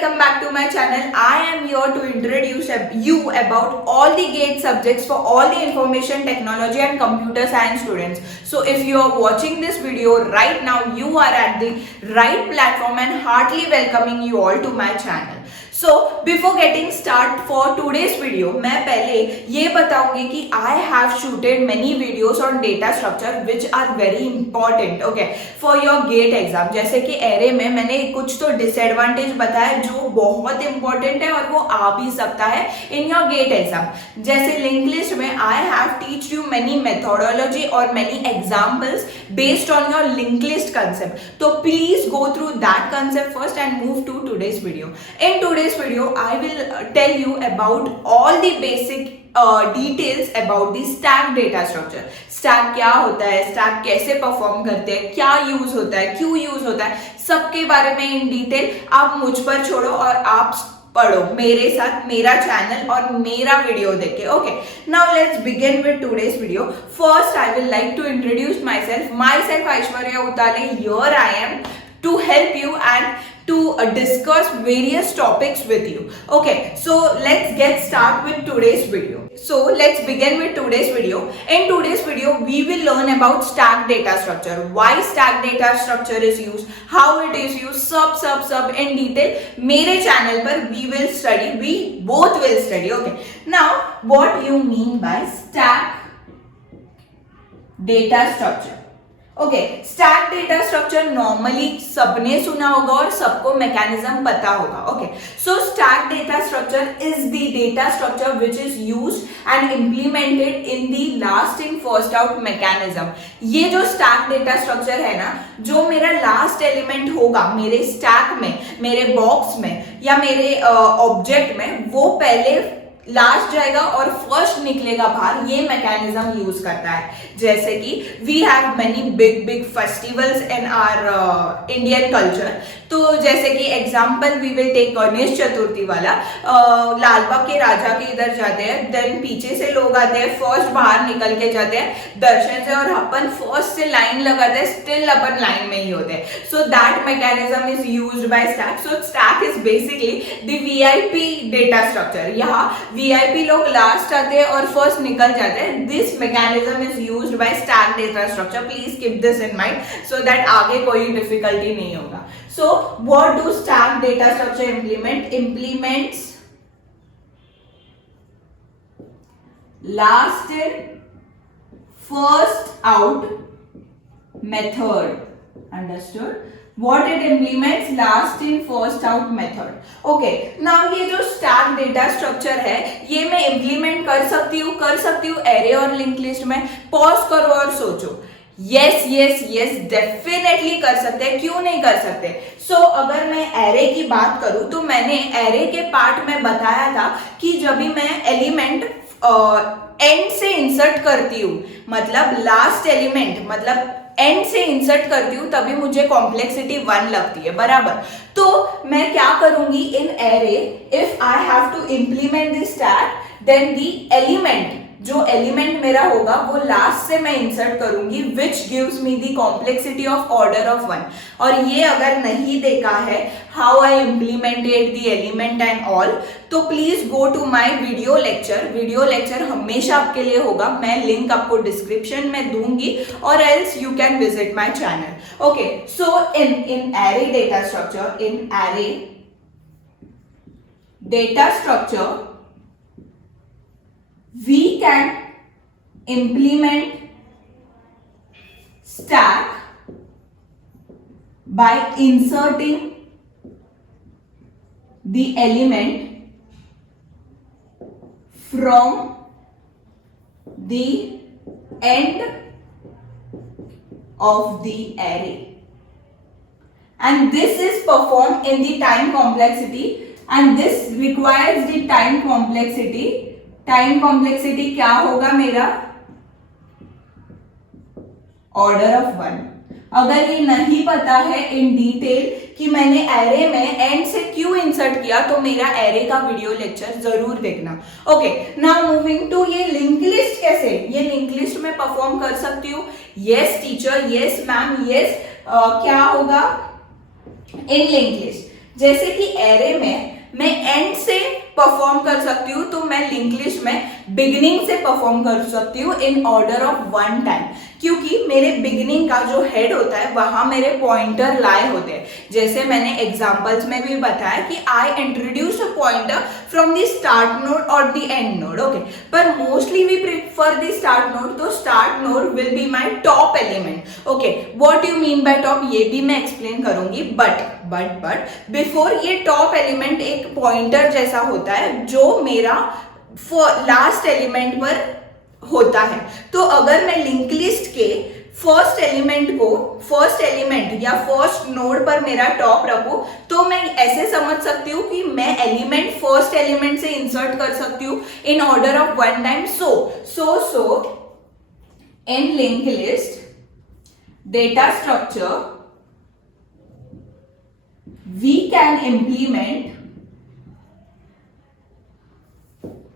welcome back to my channel. I am here to introduce you about all the GATE subjects for all the information technology and computer science students. So if you are watching this video right now, you are at the right platform and heartily welcoming you all to my channel. So before getting start for today's video, मैं पहले ये बताऊंगी कि I have shooted many videos on data structure which are very important, okay, for your GATE exam. जैसे कि array में मैंने कुछ तो disadvantage बताया जो बहुत important है और वो आ भी सकता है in your GATE exam. जैसे linked list में I have teach you many methodology or many examples based on your linked list concept. So please go through that concept first and move to today's video. In today's video I will tell you about all the basic details about the stack data structure. Stack क्या होता है, stack कैसे perform करते हैं, क्या use होता है, क्यों यूज होता है, सबके बारे में इन डिटेल आप मुझ पर छोड़ो और आप पढ़ो मेरे साथ, मेरा चैनल और मेरा वीडियो देखे. Okay, now let's begin with today's video. First I will like to introduce my self Aishwarya Utale. Here I am to help you and to discuss various topics with you. Okay, so let's get start with today's video. So let's begin with today's video. In today's video we will learn about stack data structure, why stack data structure is used, how it is used, सब in detail मेरे channel पर we both will study. Okay, now what you mean by stack data structure? Okay, stack data structure normally सबने सुना होगा और सबको mechanism पता होगा. Okay, so stack data structure is the data structure which is used and implemented in the last in first out mechanism. ये जो stack data structure है ना, जो मेरा लास्ट एलिमेंट होगा मेरे स्टैक में, मेरे बॉक्स में या मेरे ऑब्जेक्ट में, वो पहले लास्ट जाएगा और फर्स्ट निकलेगा बाहर, ये मैकेनिज्म यूज करता है. जैसे कि we have many big festivals in our Indian culture. तो जैसे कि example we will take Ganesh Chaturthi वाला. लालबाग के राजा के इधर जाते हैं, देन पीछे से लोग आते हैं, फर्स्ट बाहर निकल के जाते हैं दर्शन से, और अपन फर्स्ट से लाइन लगाते हैं, स्टिल अपन लाइन में ही होते हैं. So that mechanism is used by stack. So stack is basically the VIP data structure. यहाँ वीआईपी लोग लास्ट आते हैं और फर्स्ट निकल जाते हैं. This mechanism is used by stack data structure. Please keep this in mind so that आगे कोई डिफिकल्टी नहीं होगा. So what do stack data structure implement? Implements last in first out method. Understood? What it implements? Last in first out method. Okay, now ये जो stack data structure है, ये मैं implement कर सकती हूँ array और linked list में. pause करो और सोचो. यस डेफिनेटली कर सकते हैं, क्यों नहीं कर सकते. सो अगर मैं एरे की बात करूं तो मैंने एरे के पार्ट में बताया था कि जब भी मैं एलिमेंट एंड से इंसर्ट करती हूँ, मतलब लास्ट एलिमेंट मतलब एंड से इंसर्ट करती हूँ, तभी मुझे कॉम्प्लेक्सिटी 1 लगती है, बराबर. तो मैं क्या करूंगी in array, if I have to implement this stack, then the element, जो एलिमेंट मेरा होगा वो लास्ट से मैं इंसर्ट करूंगी, which gives me the complexity of order of 1. और ये अगर नहीं देखा है how I implemented the element and all, तो please go to my video lecture हमेशा आपके लिए होगा. मैं लिंक आपको डिस्क्रिप्शन में दूंगी और else you can visit my channel. Okay, so in array data structure we can implement stack by inserting the element from the end of the array, and this is performed in the time complexity, and this requires the time complexity. Time complexity क्या होगा मेरा, order of 1. अगर ये नहीं पता है in detail कि मैंने एरे में एंड से क्यों इंसर्ट किया, तो मेरा एरे का वीडियो लेक्चर जरूर देखना. ओके, नाउ मूविंग टू ये लिंक लिस्ट. कैसे ये लिंक लिस्ट में परफॉर्म कर सकती हूँ? Yes teacher, yes ma'am, yes. क्या होगा इन लिंक लिस्ट? जैसे कि एरे में मैं एंड से परफॉर्म कर सकती हूँ, तो मैं लिंक लिस्ट में बिगिनिंग से परफॉर्म कर सकती हूँ in order of one time, क्योंकि मेरे बिगिनिंग का जो हेड होता है वहां मेरे पॉइंटर लाए होते हैं। जैसे मैंने एग्जांपल्स में भी बताया कि I introduce a pointer from the start node और द एंड नोड, ओके। पर mostly we prefer the start node, तो start node will be my top element, okay. What you mean by top ये भी मैं explain करूंगी, but before ये top element एक pointer जैसा होता है जो मेरा लास्ट एलिमेंट पर होता है। तो अगर मैं लिंक लिस्ट के फर्स्ट एलिमेंट या फर्स्ट नोड पर मेरा टॉप रखूं, तो मैं ऐसे समझ सकती हूँ कि मैं एलिमेंट फर्स्ट एलिमेंट से इंसर्ट कर सकती हूँ in order of one time. So in link list data structure we can implement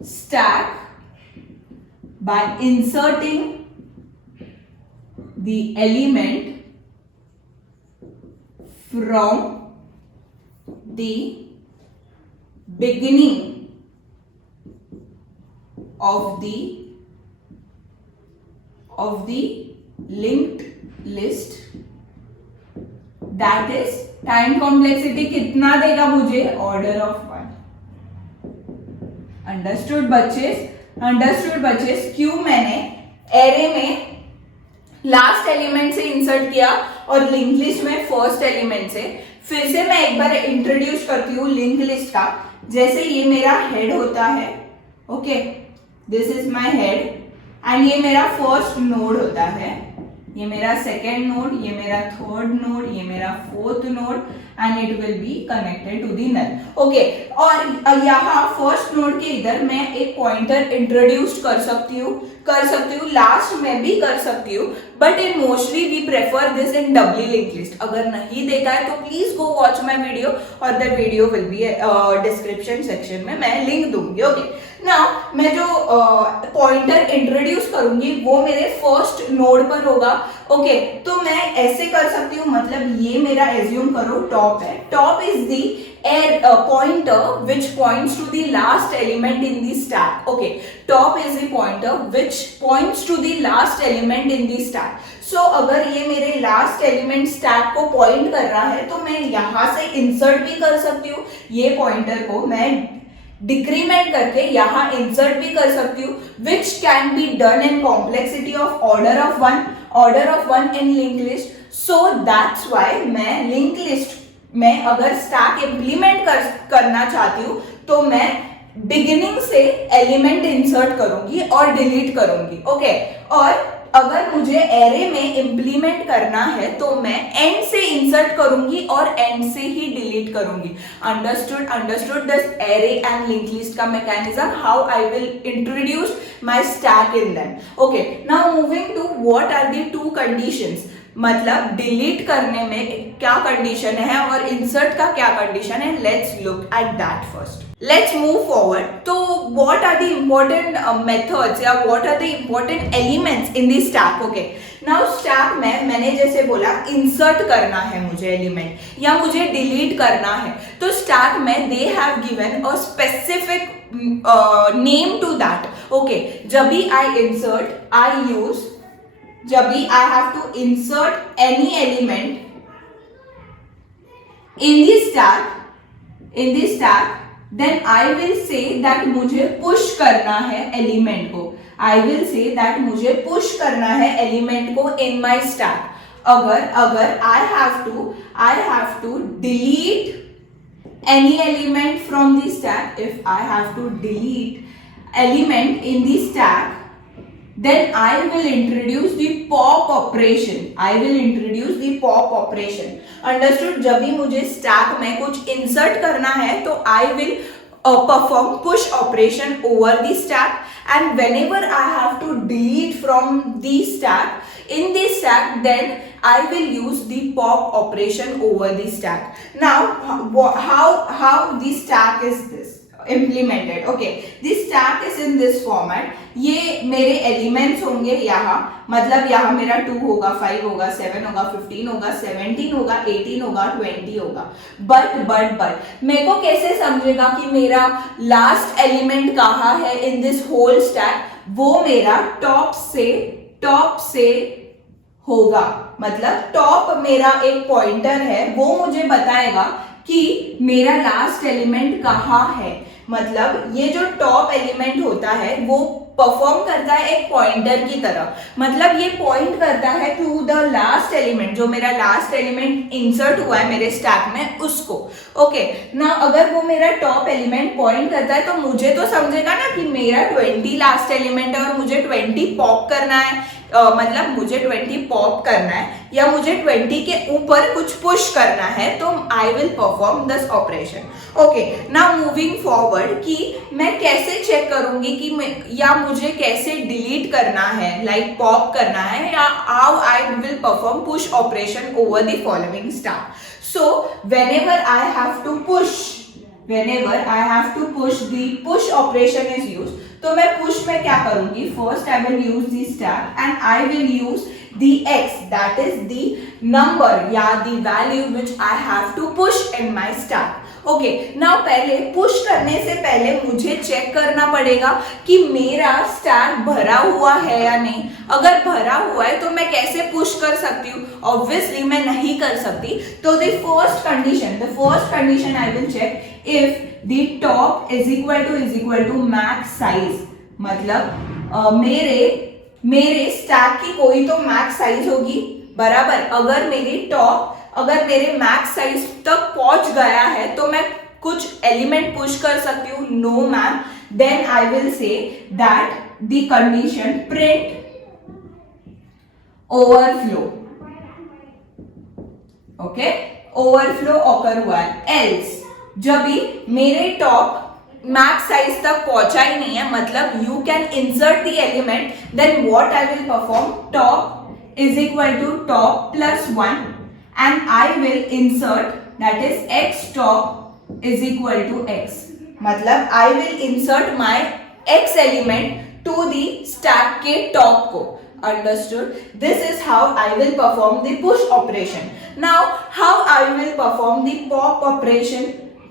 stack by inserting the element from the beginning of the linked list, that is time complexity कितना देगा मुझे, order of one. Understood बच्चेस। क्यों मैंने array में last element से insert किया और link list में फर्स्ट एलिमेंट से। फिर से मैं एक बार इंट्रोड्यूस करती हूँ लिंक लिस्ट का। जैसे ये मेरा हेड होता है, okay, this is my head, and ये मेरा फर्स्ट नोड होता है, ये मेरा सेकेंड नोड, ये मेरा थर्ड नोड, ये मेरा fourth node, and it will be connected to the null, okay. और यहाँ फर्स्ट नोड के इधर मैं एक पॉइंटर इंट्रोड्यूस कर सकती हूँ, लास्ट में भी कर सकती हूँ, but in mostly we prefer this in W link list. अगर नहीं देखा है तो please go watch my video, और the video will be description section में मैं लिंक दूंगी, ओके। नाउ मैं जो पॉइंटर इंट्रोड्यूस करूंगी वो मेरे फर्स्ट नोड पर होगा, ओके। तो मैं ऐसे कर सकती हूँ, मतलब ये मेरा एज्यूम करो टॉप है, top is the pointer which points to the last element in the stack, okay, top is the pointer which points to the last element in the stack. So अगर ये मेरे last element stack को point कर रहा है तो मैं यहाँ से insert भी कर सकती हूँ, ये pointer को मैं डिक्रीमेंट करके यहाँ इंसर्ट भी कर सकती हूँ, which can be done in complexity of order of one in link list. So that's why मैं लिंक लिस्ट में अगर स्टैक इंप्लीमेंट करना चाहती हूँ तो मैं बिगिनिंग से एलिमेंट इंसर्ट करूंगी और डिलीट करूंगी, ओके। और अगर मुझे एरे में इंप्लीमेंट करना है तो मैं एंड से इंसर्ट करूंगी और एंड से ही डिलीट करूंगी। Understood this array and link list का mechanism, how I will introduce my stack in them, okay. Now moving to what are the two conditions, मतलब डिलीट करने में क्या कंडीशन है और इंसर्ट का क्या कंडीशन है। Let's look at that first. Let's move forward. तो what are the important methods या what are the important elements in the stack, okay. Now stack में मैंने जैसे बोला इंसर्ट करना है मुझे एलिमेंट या मुझे डिलीट करना है, तो स्टैक में they have given a specific name to that, okay. जब भी आई इंसर्ट जब भी I have to insert any element in the stack, then I will say that मुझे push करना है एलिमेंट को, I will say that मुझे push करना है एलिमेंट को in my stack। अगर I have to delete any element from the stack, if I have to delete element in the stack, then I will introduce the pop operation. Understood? जब भी मुझे stack में कुछ insert करना है तो I will perform push operation over the stack, and whenever I have to delete from the stack, in the stack, then I will use the pop operation over the stack. Now, how the stack is this? implemented. Okay, the stack is in this format. ये मेरे elements होंगे यहाँ, मतलब यहाँ मेरा 2 होगा, 5 होगा, 7 होगा, 15 होगा, 17 होगा, 18 होगा, 20 होगा. बट मेरे को कैसे समझेगा कि मेरा लास्ट एलिमेंट कहाँ है इन दिस होल स्टैक? वो मेरा टॉप से होगा, मतलब टॉप मेरा एक पॉइंटर है, वो मुझे बताएगा कि मेरा लास्ट एलिमेंट कहाँ है. मतलब ये जो टॉप एलिमेंट होता है वो परफॉर्म करता है एक पॉइंटर की तरह, मतलब ये पॉइंट करता है टू द लास्ट एलिमेंट, जो मेरा लास्ट एलिमेंट इंसर्ट हुआ है मेरे स्टैक में उसको. ओके ना, अगर वो मेरा टॉप एलिमेंट पॉइंट करता है तो मुझे तो समझेगा ना कि मेरा 20 लास्ट एलिमेंट है और मुझे 20 पॉप करना है, मतलब मुझे 20 पॉप करना है या मुझे 20 के ऊपर कुछ पुश करना है, तो I will perform this operation. Okay, now moving forward कि मैं कैसे चेक करूंगी कि या मुझे कैसे डिलीट करना है, लाइक पॉप करना है, या how I will perform push operation over the following star. So whenever I have to push, the push operation is used. तो मैं push में क्या करूंगी? First I will use the stack and I will use the x, that is the number या the value which I have to push in my stack. Okay, now पहले push करने से पहले मुझे चेक करना पड़ेगा कि मेरा स्टैक भरा हुआ है या नहीं. अगर भरा हुआ है तो मैं कैसे पुश कर सकती हूँ? ऑब्वियसली मैं नहीं कर सकती. तो the first condition I will check if the top is equal to max size, मतलब मेरे स्टैक की कोई तो मैक्स साइज होगी, बराबर. अगर मेरे मैक्स साइज तक पहुंच गया है तो मैं कुछ एलिमेंट पुश कर सकती हूँ. No ma'am, then I will say that the condition print overflow. Okay, overflow occur हुआ है. एल्स जब भी मेरे टॉप मैक्स साइज तक पहुंचा ही नहीं है, मतलब you can insert the element, then what I will perform? Top is equal to top plus 1 and I will insert, that is x top is equal to x. मतलब I will insert my x element to the stack के top को. Understood? This is how I will perform the push operation. Now how I will perform the pop operation?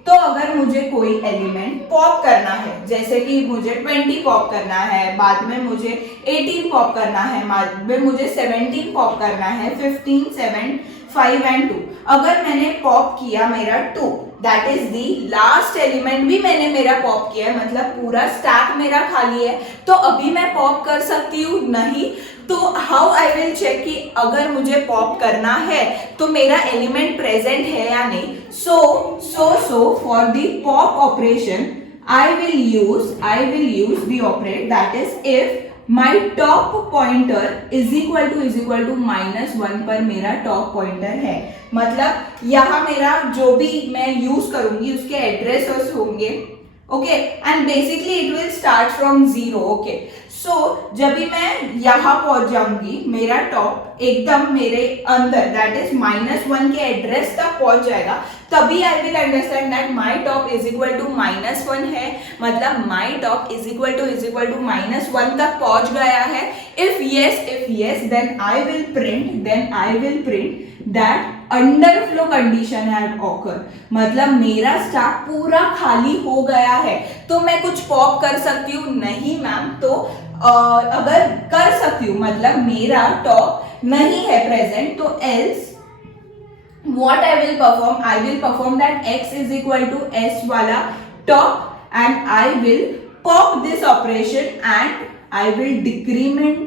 तो अगर मुझे कोई element pop करना है, जैसे कि मुझे 20 पॉप करना है, बाद में मुझे 18 पॉप करना है, बाद में मुझे 17 पॉप करना है, 15, 7, 5 and 2. अगर मैंने पॉप किया मेरा 2, that is the last element भी मैंने मेरा पॉप किया है, मतलब पूरा स्टैक मेरा खाली है, तो अभी मैं पॉप कर सकती हूँ? नहीं. तो हाउ आई विल चेक कि अगर मुझे पॉप करना है तो मेरा एलिमेंट प्रेजेंट है या नहीं? So for the pop operation I will use the operate, that is if my top pointer is equal to -1 पर मेरा टॉप पॉइंटर है, मतलब यहाँ मेरा जो भी मैं यूज करूंगी उसके एड्रेसेस होंगे. Okay, and basically it will start from 0. Okay, so जब भी मैं यहाँ पहुंच जाऊंगी, मेरा टॉप एकदम मेरे अंदर, दैट इज -1 के एड्रेस तक पहुंच जाएगा, तभी I will understand that my top is equal to -1 है, मतलब my top is equal to -1 तक पहुंच गया है. If yes, then I will print that underflow condition है ऑकर, मतलब मेरा स्टैक पूरा खाली हो गया है. तो मैं कुछ पॉप कर सकती हूँ? नहीं मैम. तो अगर कर सकती हूँ, मतलब मेरा टॉप नहीं है प्रेजेंट, तो else what I will perform that x is equal to s वाला top, and I will pop this operation and I will decrement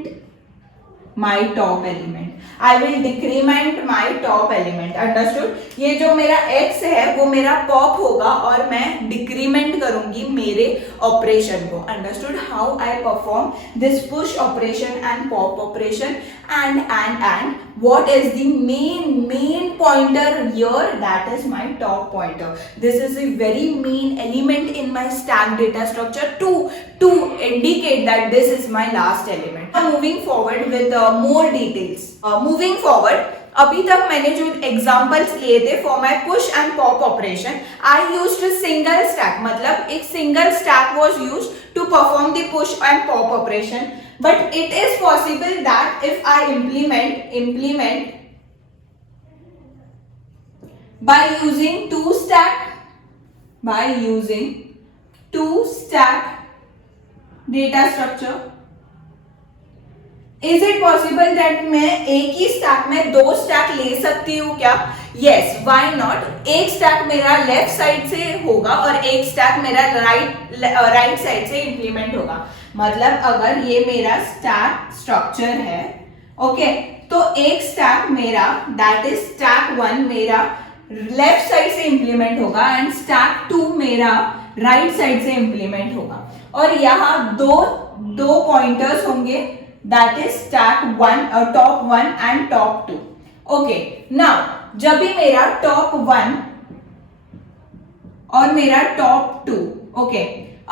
my top element. Understood? ये जो मेरा x है वो मेरा पॉप होगा और मैं डिक्रीमेंट करूंगी मेरे ऑपरेशन को. Understood how I perform this push operation and pop operation and what is the main pointer here? That is my top pointer. This is a very main element in my stack data structure to indicate that this is my last element. Now moving forward with more details. Moving forward, अभी तक मैंने जो examples लिए थे for my push and pop operation, I used single stack, मतलब एक single stack was used to perform the push and pop operation. But it is possible that if I implement by using two stack data structure, is it possible that मैं एक ही stack में दो stack ले सकती हूँ क्या? Yes, why not. एक stack मेरा लेफ्ट साइड से होगा और एक स्टैक मेरा राइट साइड से इंप्लीमेंट होगा. मतलब अगर ये मेरा स्टैक स्ट्रक्चर है, ओके, तो एक स्टैक मेरा दैट इज स्टैक 1 मेरा लेफ्ट साइड से इंप्लीमेंट होगा एंड स्टैक 2 मेरा राइट साइड से इंप्लीमेंट होगा. और यहाँ दो पॉइंटर्स होंगे, that is stack 1, top 1 and top 2. Okay, now जब भी मेरा टॉप 1 और मेरा टॉप 2, ओके,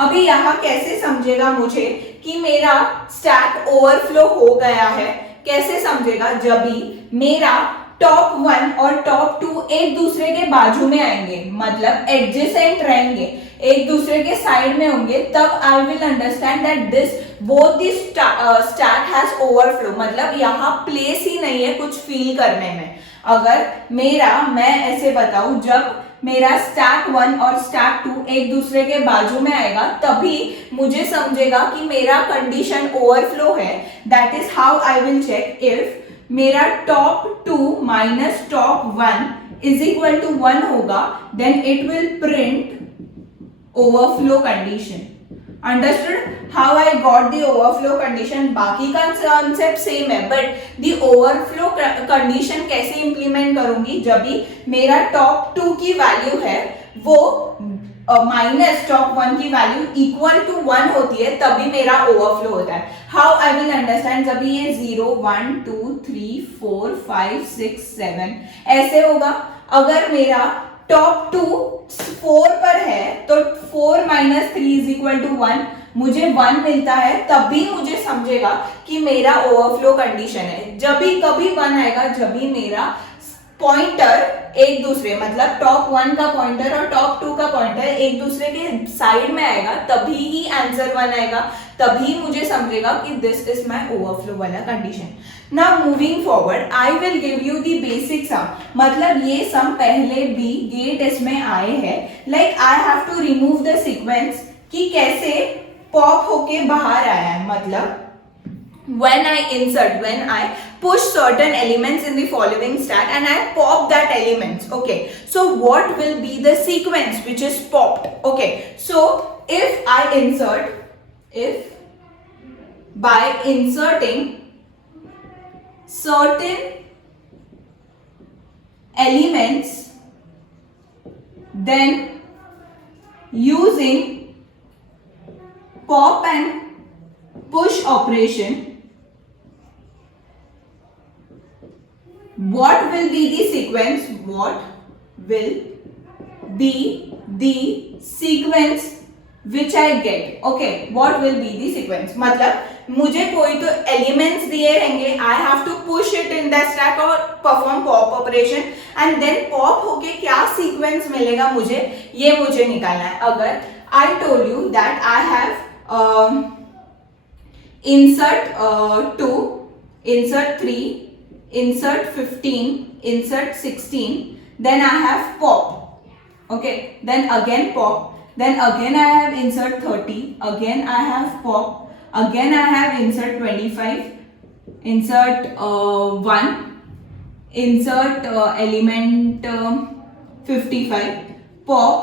अभी यहाँ कैसे समझेगा मुझे कि मेरा स्टैक ओवरफ्लो हो गया है? कैसे समझेगा? जब भी मेरा टॉप 1 और टॉप 2 एक दूसरे के बाजू में आएंगे, मतलब एडजेसेंट रहेंगे, एक दूसरे के साइड में होंगे, तब आई will understand that this both the stack has overflow. मतलब यहाँ प्लेस ही नहीं है कुछ फील करने में. अगर मैं ऐसे बताऊं, जब मेरा स्टैक 1 और स्टैक 2 एक दूसरे के बाजू में आएगा, तभी मुझे समझेगा कि मेरा कंडीशन ओवरफ्लो है. That is how I will check. If मेरा top 2 minus top 1 is equal to 1 होगा, then it will print overflow condition. Understood how I got the overflow condition? बाकी का कॉन्सेप्ट सेम है, बट द ओवरफ्लो कंडीशन कैसे implement करूंगी? जब भी मेरा टॉप 2 की वैल्यू है वो माइनस टॉप 1 की वैल्यू इक्वल टू 1 होती है, तभी मेरा ओवरफ्लो होता है. How I will understand? जब ये 0 1 2 3 4 5 6 7 ऐसे होगा. अगर मेरा टॉप 2 4 पर है तो 4 माइनस 3 इज इक्वल टू 1, मुझे 1 मिलता है, तभी मुझे समझेगा कि मेरा ओवरफ्लो कंडीशन है. जब भी कभी 1 आएगा, जब भी मेरा पॉइंटर एक दूसरे, मतलब टॉप 1 का पॉइंटर और टॉप 2 का पॉइंटर एक दूसरे के साइड में आएगा, तभी ही आंसर 1 आएगा, तभी मुझे समझेगा कि दिस इज माय ओवरफ्लो वाला condition. Now moving forward, I will give you the basic sum. मतलब ये सम पहले भी गेट टेस्ट में आए हैं. Like I have to remove the sequence कि कैसे पॉप होके बाहर आया है. मतलब when I push certain elements in the following stack and I pop that elements. Okay, so what will be the sequence which is popped? Okay, so if by inserting certain elements, then using pop and push operation, what will be the sequence? What will be the sequence which I get? Okay, what will be the sequence? मतलब मुझे कोई तो elements दिए रहेंगे, I have to push it in the stack और perform pop operation and then pop होके क्या sequence मिलेगा मुझे निकालना है. अगर I told you that I have insert 2, insert 3, insert 15, insert 16, then I have pop. Okay, then again pop, then again I have insert 30, again I have pop, again I have insert 25, insert 1, insert element 55, pop.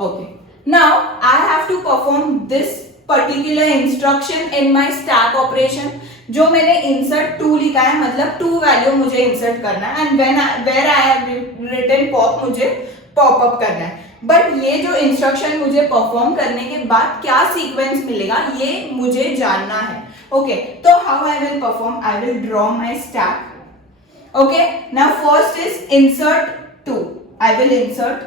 Okay, now I have to perform this particular instruction in my stack operation. जो मैंने insert 2 लिखा है, मतलब 2 value मुझे insert करना है and where I have written pop मुझे pop up करना है. बट ये जो इंस्ट्रक्शन मुझे परफॉर्म करने के बाद क्या सीक्वेंस मिलेगा ये मुझे जानना है. ओके, तो how I will perform? I will draw my stack. Okay, now first is insert 2, I will insert.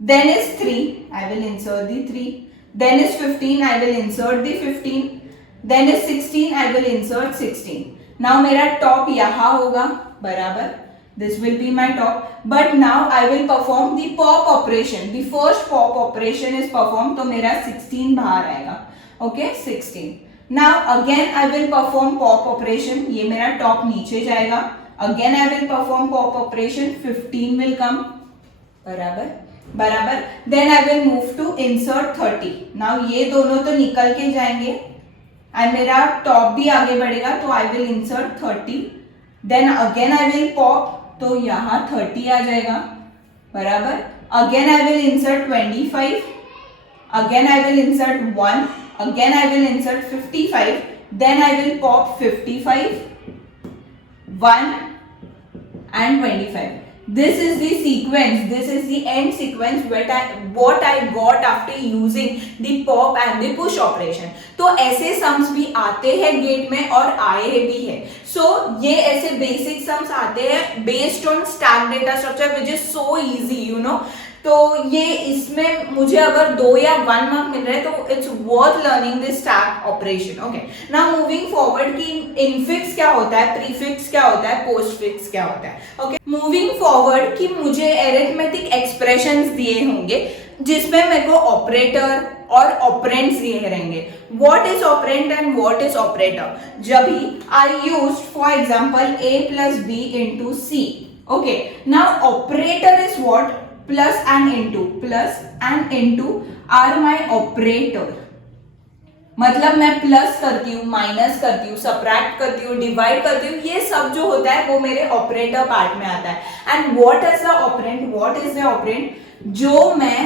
Then is 3, I will insert the 3. Then is 15, I will insert the 15. Then is 16, I will insert 16. Now मेरा top यहाँ होगा बराबर, this will be my top, but now I will perform the pop operation, the first pop operation is perform, तो मेरा 16 बाहर आएगा, okay 16. Now again I will perform pop operation, ये मेरा टॉप नीचे जाएगा, again I will perform pop operation, 15 will come बराबर बराबर, then I will move to insert 30. Now ये दोनों तो निकल के जाएंगे एंड मेरा टॉप भी आगे बढ़ेगा, तो I will insert 30, then again I will pop, तो यहाँ 30 आ जाएगा बराबर, again I will insert 25, again I will insert 1, again I will insert 55, then I will pop 55, 1 and 25. This is the sequence, this is the end sequence what I got after using the pop and the push operation. तो ऐसे sums भी आते हैं gate में और आए भी है. सो ये ऐसे बेसिक सम्स आते हैं based on stack data structure which is so easy you know. तो ये इसमें मुझे अगर 2 या 1 मार्क मिल रहा है तो it's worth learning this stack operation. Okay, now moving forward कि इनफिक्स क्या होता है, प्रीफिक्स क्या होता है, पोस्टफिक्स क्या होता है. ओके, मूविंग फॉरवर्ड कि मुझे अरिथमेटिक एक्सप्रेशंस दिए होंगे जिसमें मेरे को ऑपरेटर और ऑपरेंड्स दिए रहेंगे. What is operand and what is operator? जब भी I used for example a plus b into c. Okay, now operator is what? plus and into are my operator. मतलब मैं प्लस करती हूँ, माइनस करती हूँ, सब्ट्रैक्ट करती हूँ, डिवाइड करती हूँ, ये सब जो होता है वो मेरे ऑपरेटर पार्ट में आता है. And what is the operand? What is the operand? जो मैं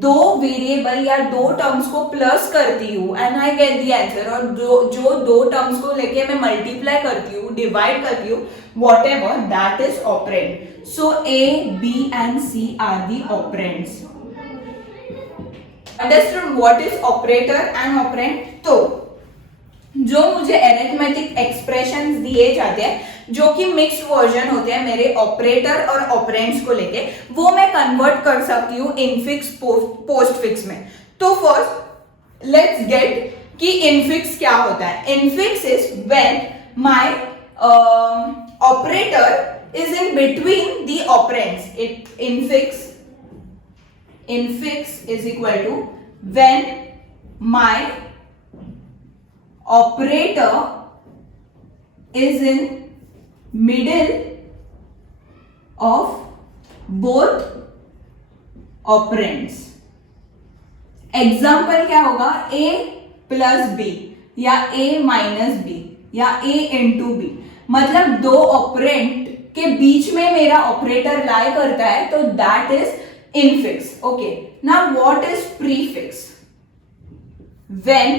2 वेरिएबल या 2 टर्म्स को प्लस करती हूँ and I get the answer, और जो 2 टर्म्स को लेके मैं मल्टीप्लाई करती हूँ, डिवाइड करती हूँ, whatever, that is operand. So A, B and C are the operands. Understood what is operator and operand? तो जो मुझे अरिथमेटिक एक्सप्रेशंस दिए जाते हैं जो कि मिक्स्ड वर्जन होते हैं मेरे ऑपरेटर और ऑपरेंड्स को लेके, वो मैं कन्वर्ट कर सकती हूँ इनफिक्स पोस्टफिक्स में. तो फर्स्ट लेट्स गेट कि इनफिक्स क्या होता है. Infix is when my operator is in between the operands. Infix is equal to when my operator is in middle of both operands. Example क्या होगा? a प्लस b या a minus b या a into B. मतलब 2 operand के बीच में मेरा operator लाई करता है, तो that is infix. Okay, now what is prefix? When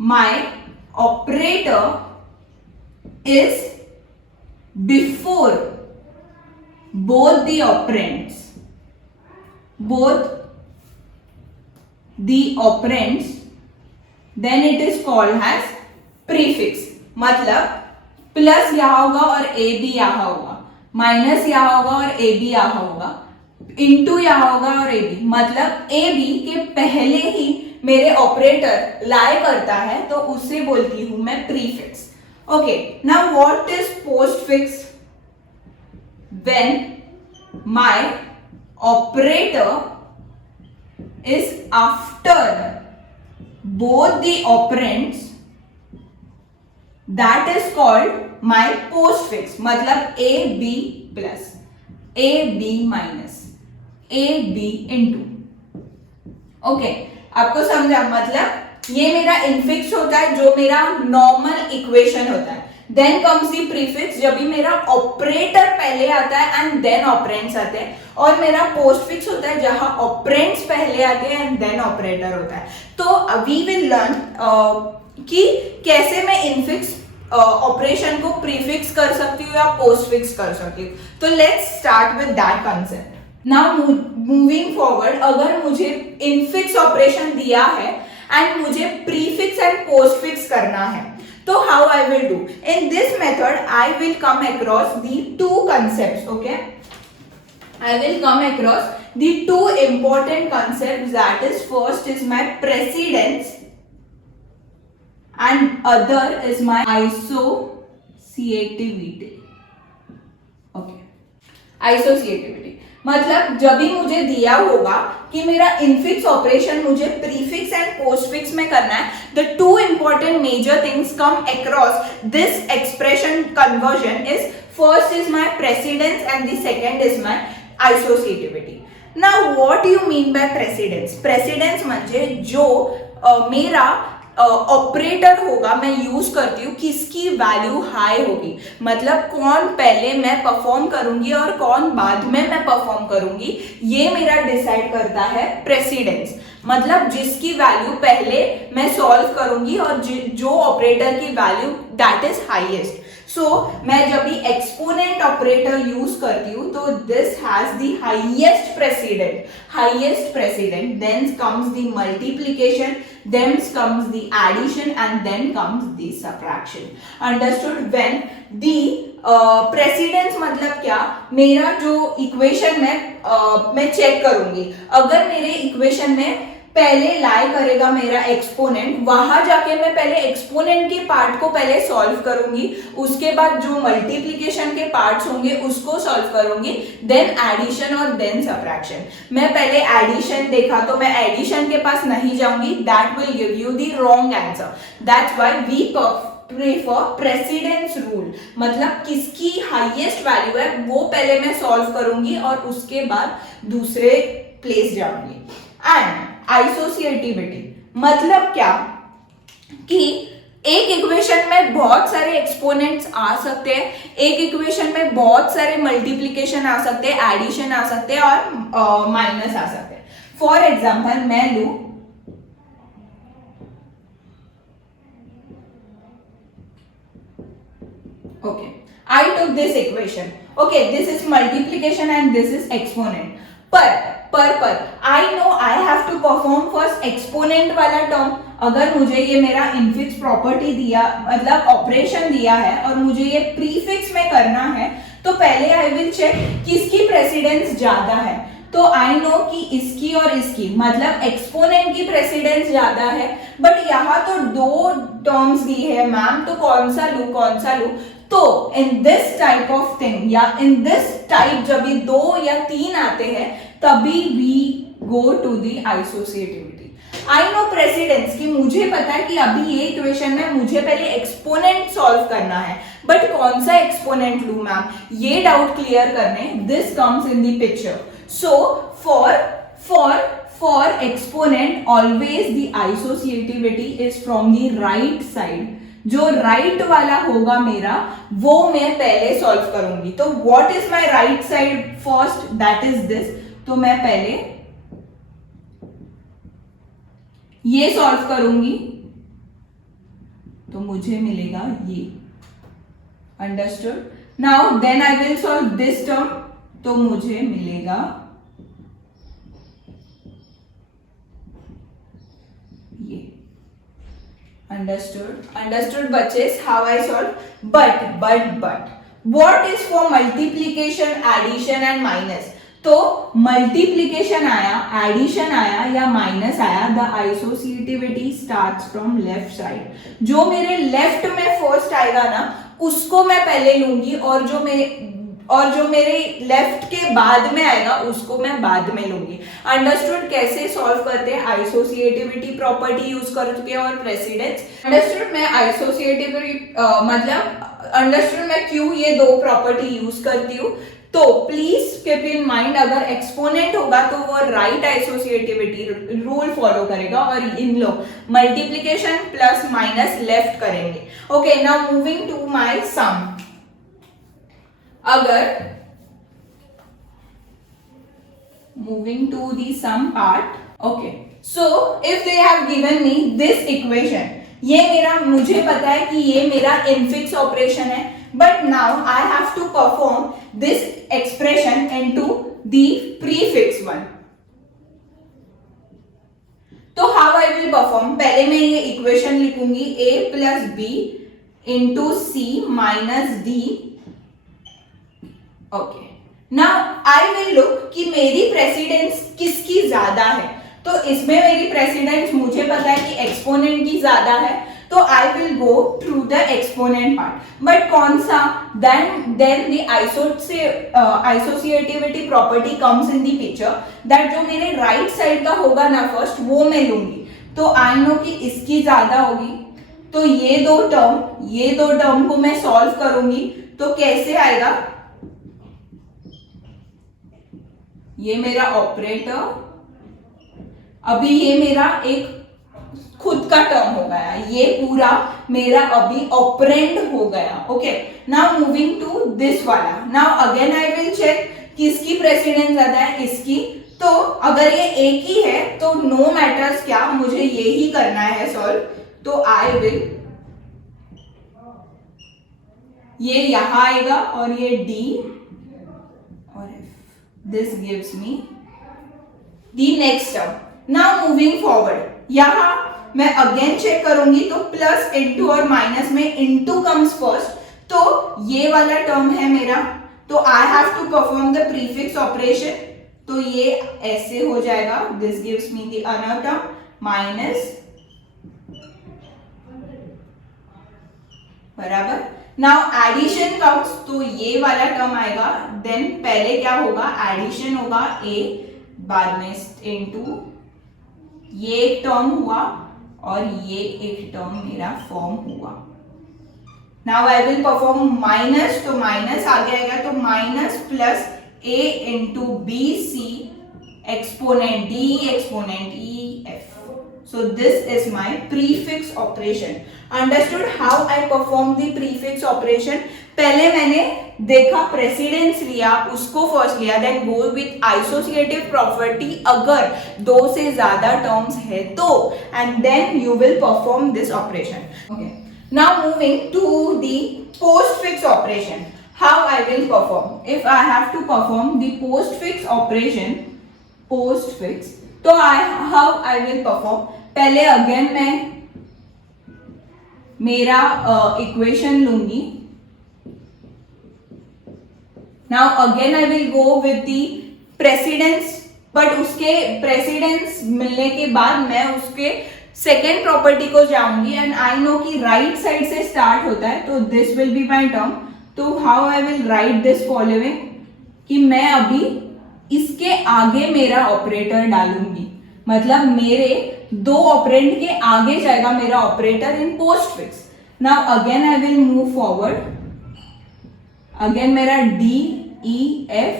my operator is before both the operands, then it is called as prefix. मतलब प्लस यहाँ होगा और ए बी यहाँ होगा, माइनस यहाँ होगा और ए बी यहाँ होगा, इंटू यहाँ होगा और ए बी. मतलब ए बी के पहले ही मेरे ऑपरेटर लाई करता है, तो उससे बोलती हूं मैं prefix. Okay, now what is postfix? When my operator is after both the operands, that is called my postfix. मतलब a b plus a b minus a b into. Okay, आपको समझा? मतलब ये मेरा इनफिक्स होता है जो मेरा नॉर्मल इक्वेशन होता है. देन कम्स द प्रीफिक्स जब भी मेरा ऑपरेटर पहले आता है एंड देन ऑपरेंड्स आते हैं, और मेरा पोस्टफिक्स होता है जहां ऑपरेंड्स पहले आते हैं एंड देन ऑपरेटर होता है. तो वी विल लर्न कि कैसे मैं इनफिक्स ऑपरेशन को प्रीफिक्स कर सकती हूँ या पोस्टफिक्स कर सकती हूँ. तो let's start with that concept. Now moving forward, अगर मुझे इनफिक्स ऑपरेशन दिया है एंड मुझे प्रीफिक्स एंड पोस्टफिक्स करना है, तो how I will do? In this method I will come across the 2 concepts. Okay, I will come across the 2 important concepts, that is first is my precedence and other is my isoprecedency. Okay, associativity मतलब जब भी मुझे दिया होगा कि मेरा infix operation मुझे prefix and postfix में करना है, the two important major things come across this expression conversion is first is my precedence and the second is my associativity. Now what you mean by precedence? Precedence म्हणजे जो मेरा operator होगा मैं use करती हूँ किसकी वैल्यू हाई होगी, मतलब कौन पहले मैं परफॉर्म करूंगी और कौन बाद में मैं परफॉर्म करूंगी, ये मेरा डिसाइड करता है प्रेसिडेंस. मतलब जिसकी वैल्यू पहले मैं सॉल्व करूंगी और जो ऑपरेटर की value that is highest. So मैं जब भी एक्सपोनेंट ऑपरेटर यूज करती हूँ तो this has the highest president, then comes the multiplication, then comes the addition and then comes the subtraction. Understood? When the precedence मतलब क्या, मेरा जो इक्वेशन में मैं चेक करूंगी, अगर मेरे इक्वेशन में पहले लाई करेगा मेरा एक्सपोनेंट, वहां जाके मैं पहले एक्सपोनेंट के पार्ट को पहले सॉल्व करूंगी, उसके बाद जो मल्टीप्लिकेशन के पार्ट्स होंगे उसको सॉल्व करूंगी, देन एडिशन और देन सबट्रैक्शन. मैं पहले एडिशन देखा तो मैं एडिशन के पास नहीं जाऊंगी, that will give you the wrong answer. That's why we prefer precedence rule, मतलब किसकी हाईएस्ट वैल्यू है वो पहले मैं सॉल्व करूंगी और उसके बाद दूसरे प्लेस जाऊंगी. एंड आइसोसिएटिविटी मतलब क्या कि एक इक्वेशन में बहुत सारे एक्सपोनेंट्स आ सकते हैं, एक इक्वेशन में बहुत सारे मल्टीप्लिकेशन आ सकते हैं, एडिशन आ सकते हैं और माइनस आ सकते हैं. फॉर एग्जांपल मैं लू okay, I took this equation, okay, this is multiplication and this is exponent. पर I know I have to perform first exponent वाला टर्म. अगर मुझे ये मेरा इनफिक्स प्रॉपर्टी दिया मतलब ऑपरेशन दिया है और मुझे ये प्रीफिक्स में करना है तो पहले आई विल चेक किसकी प्रेसिडेंस ज्यादा है. तो आई नो कि इसकी और इसकी मतलब एक्सपोनेंट की प्रेसिडेंस ज्यादा है, बट यहाँ तो दो टर्म्स दी है मैम, तो कौन सा लू. तो in this type of thing या इन दिस टाइप जब भी 2 या 3 आते हैं तभी we go to the associativity. I know precedence कि मुझे पता है कि अभी ये इक्वेशन में मुझे पहले एक्सपोनेंट सॉल्व करना है, बट कौन सा एक्सपोनेंट लू मैम, ये डाउट क्लियर करने this comes in the picture. So for exponent always the associativity is from the right side. जो राइट वाला होगा मेरा वो मैं पहले सॉल्व करूंगी. तो what is my right side first, that is this. तो मैं पहले ये सॉल्व करूंगी तो मुझे मिलेगा ये. Understood? Now then I will solve this term तो मुझे मिलेगा ये. अंडरस्टूड बच्चे how I solve. But what is for multiplication, addition and minus. तो मल्टीप्लीकेशन आया, एडिशन आया या माइनस आया, the associativity starts from left side. जो मेरे लेफ्ट में फर्स्ट आएगा ना उसको मैं पहले लूंगी और जो मेरे लेफ्ट के बाद में आएगा उसको मैं बाद में लूंगी. अंडरस्टूड कैसे सॉल्व करते हैं? आइसोसिएटिविटी प्रॉपर्टी यूज करके और प्रेसिडेंस. अंडरस्टूड मैं आइसोसिएटिविटी मतलब अंडरस्टूड मैं क्यों ये दो प्रॉपर्टी यूज करती हूँ. तो प्लीज कीप इन माइंड अगर एक्सपोनेंट होगा तो वो राइट आइसोसिएटिविटी रूल फॉलो करेगा और इन लोग मल्टीप्लिकेशन प्लस माइनस लेफ्ट करेंगे. Okay, now moving to my sum. अगर moving to the sum part, okay, so if they have given me this equation, ये मेरा मुझे पता है कि ये मेरा इनफिक्स ऑपरेशन है, but now I have to perform this expression into the prefix one. तो how I will perform? पहले मैं ये इक्वेशन लिखूंगी a plus b into c minus d. Okay, now I will look कि मेरी precedence किसकी ज्यादा है. तो इसमें मेरी प्रेसिडेंस मुझे पता है कि एक्सपोनेंट की ज्यादा है, तो I will go through the exponent part. But कौन सा, then the associativity property comes in the picture, that जो मेरे राइट साइड का होगा ना फर्स्ट, वो मैं लूंगी. तो आई नो कि इसकी ज्यादा होगी, तो ये दो टर्म को मैं सॉल्व करूंगी. तो कैसे आएगा, ये मेरा ऑपरेटर, अभी ये मेरा एक खुद का टर्म हो गया, ये पूरा मेरा अभी ऑपरेंड हो गया. Okay, now moving to this वाला. Now again I will check किसकी प्रेसिडेंस ज्यादा है, इसकी. तो अगर ये एक ही है तो नो मैटर्स क्या, मुझे ये ही करना है सॉल्व. तो आई विल, ये यहां आएगा और ये D और F. This gives me the next term. Now moving forward, यहां मैं अगेन चेक करूंगी तो प्लस इंटू और माइनस में इंटू कम्स फर्स्ट. तो ये वाला टर्म है मेरा, तो I have to perform the prefix operation. तो ये ऐसे हो जाएगा, this gives me the another term minus, बराबर. नाउ एडिशन कम्स, तो ये वाला टर्म आएगा. देन पहले क्या होगा, एडिशन होगा a, बाद में इंटू ये एक टर्म हुआ और ये एक टर्म मेरा फॉर्म हुआ. Now I will perform minus, तो माइनस आगे आएगा, तो minus plus a into B C exponent d exponent e f. So this is my prefix operation. Understood how I perform the prefix operation? पहले मैंने देखा precedence लिया, उसको first लिया, then go with associative property अगर दो से ज्यादा टर्म्स है तो, and then you will perform this operation. Okay, now moving to the postfix operation. How I will perform, if I have to perform the postfix operation, postfix, तो how I will perform. पहले again मैं मेरा equation लूंगी. Now again I will go with the precedence, but उसके precedence मिलने के बाद मैं उसके सेकेंड प्रॉपर्टी को जाऊंगी. एंड आई नो कि राइट साइड से स्टार्ट होता है, तो this will be my term. तो how I will write this following, कि मैं अभी इसके आगे मेरा ऑपरेटर डालूंगी, मतलब मेरे दो ऑपरेंड के आगे जाएगा मेरा operator in postfix. Now again I will move forward, again मेरा D E F.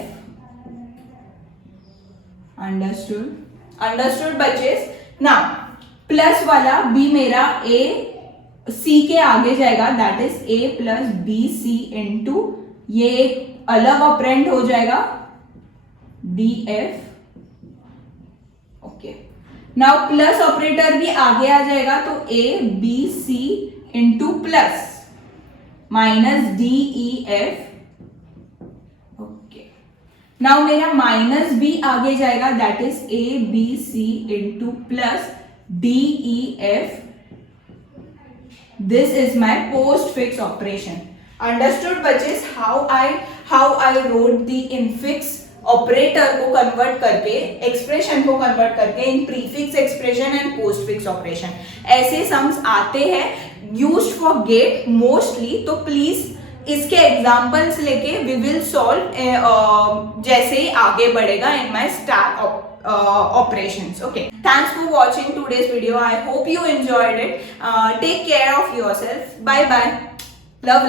Understood batches. Now plus वाला B मेरा A C के आगे जाएगा, that is A plus B C into ये एक अलग ऑपरेंड हो जाएगा D F. Okay, now plus operator भी आगे आ जाएगा, तो A B C into plus minus D E F. Okay, now मेरा माइनस भी आगे जाएगा, that is A B C into plus D E F. This is my postfix operation. Understood बचेस how I wrote the infix operator को convert करके, expression को convert करके in prefix expression and postfix operation. ऐसे sums आते हैं used for GATE mostly, तो please इसके एग्जांपल्स लेके वी विल सॉल्व जैसे ही आगे बढ़ेगा in my stack operations. Okay, thanks for watching today's video. I hope you enjoyed it. Take care of yourself. Bye bye. Love.